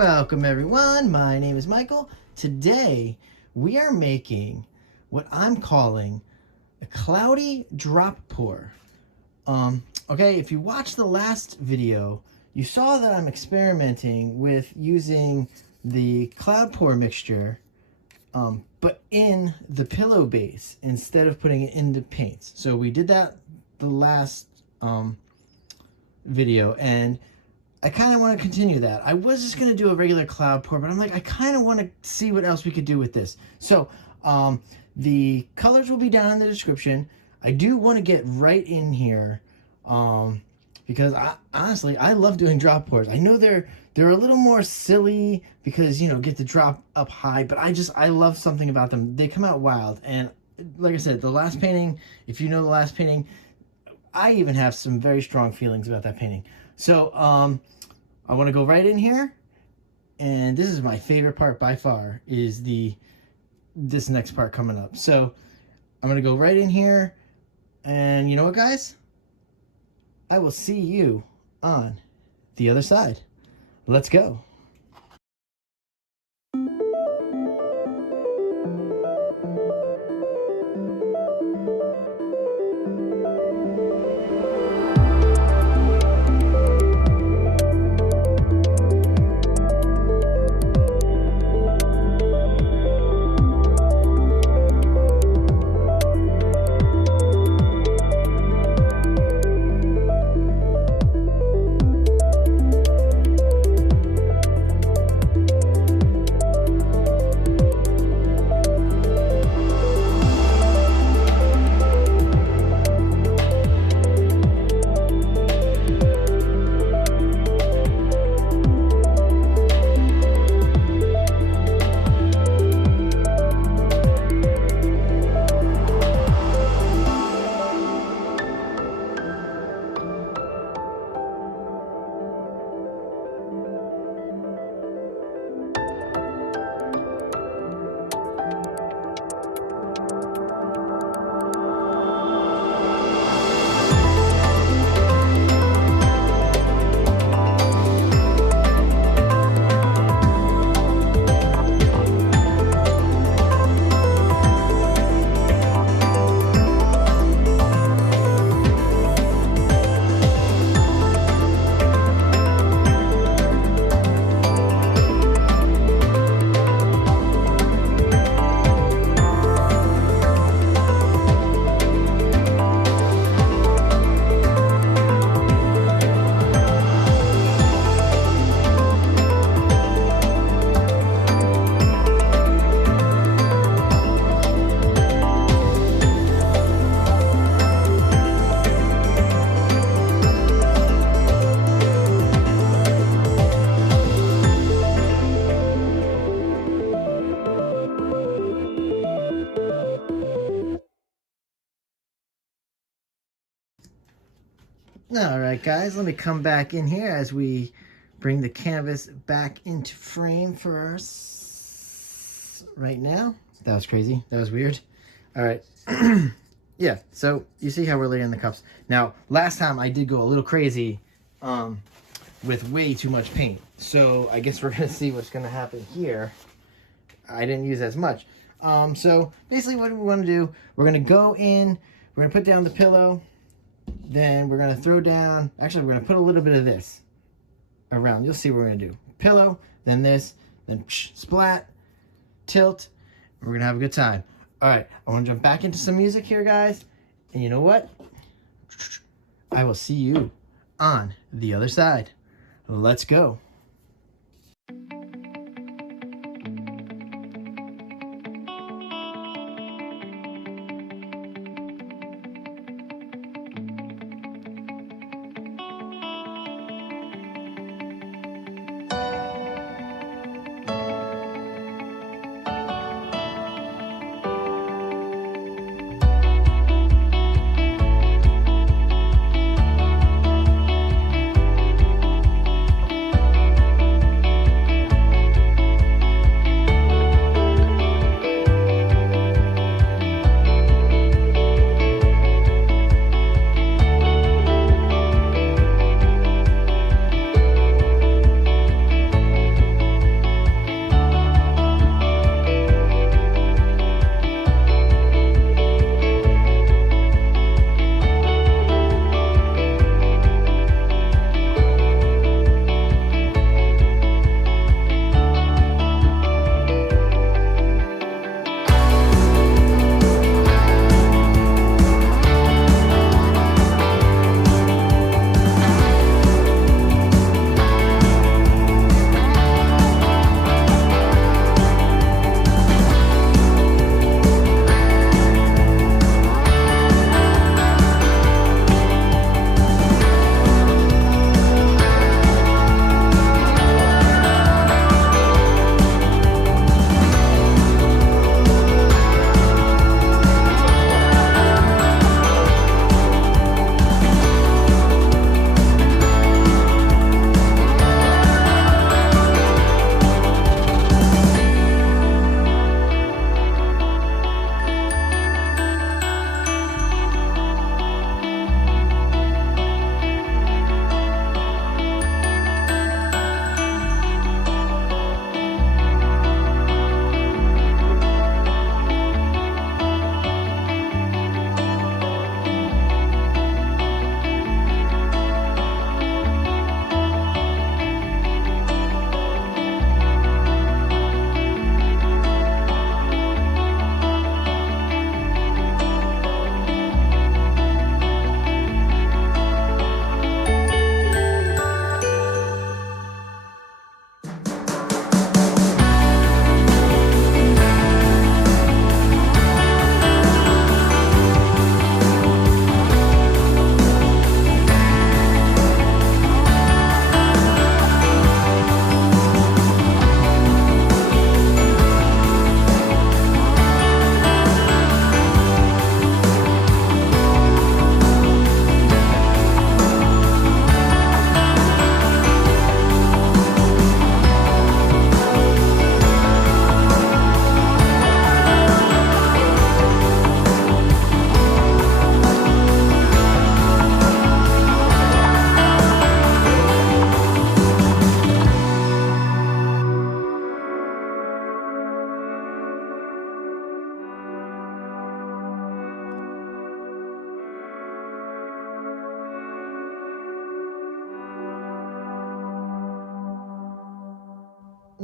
Welcome everyone, my name is Michael. Today we are making what I'm calling a cloudy drop pour. Okay, if you watched the last video, you saw that I'm experimenting with using the cloud pour mixture, but in the pillow base instead of putting it into paints. So we did that the last video, and I kind of want to continue that. I was just going to do a regular cloud pour, but I'm like, I kind of want to see what else we could do with this. So the colors will be down in the description. I do want to get right in here because honestly, I love doing drop pours. I know they're a little more silly because, you know, get to drop up high, but I love something about them. They come out wild. And like I said, the last painting, if you know the last painting, I even have some very strong feelings about that painting. So I want to go right in here, and this is my favorite part by far, is this next part coming up. So I'm going to go right in here, and you know what, guys? I will see you on the other side. Let's go. All right, guys, let me come back in here as we bring the canvas back into frame for us right now. That was crazy. That was weird. All right. Yeah, so you see how we're laying the cups. Now, last time I did go a little crazy with way too much paint. So I guess we're going to see what's going to happen here. I didn't use as much. So basically what we want to do, we're going to go in, we're going to put down the pillow. Then we're going to throw down, actually we're going to put a little bit of this around. You'll see what we're going to do. Pillow, then this, then splat, tilt, and we're going to have a good time. All right, I want to jump back into some music here, guys. And you know what? I will see you on the other side. Let's go.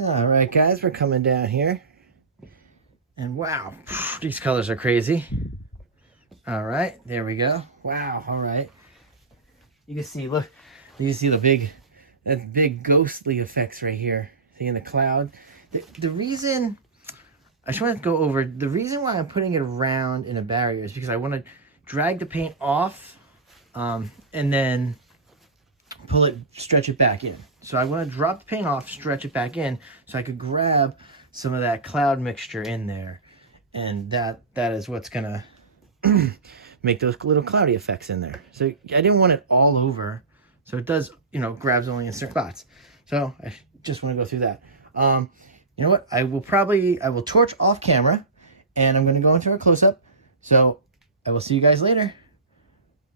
All right, guys, we're coming down here. And wow, these colors are crazy. All right, there we go. Wow, all right. You can see, look, you can see that big ghostly effects right here. See in the cloud. The reason, I just want to go over, the reason why I'm putting it around in a barrier is because I want to drag the paint off and then stretch it back in. So I want to drop the paint off, stretch it back in so I could grab some of that cloud mixture in there. And that is what's going to make those little cloudy effects in there. So I didn't want it all over. So it does, grabs only in certain spots. So I just want to go through that. You know what? I will torch off camera and I'm going to go into a close-up. So I will see you guys later.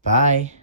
Bye.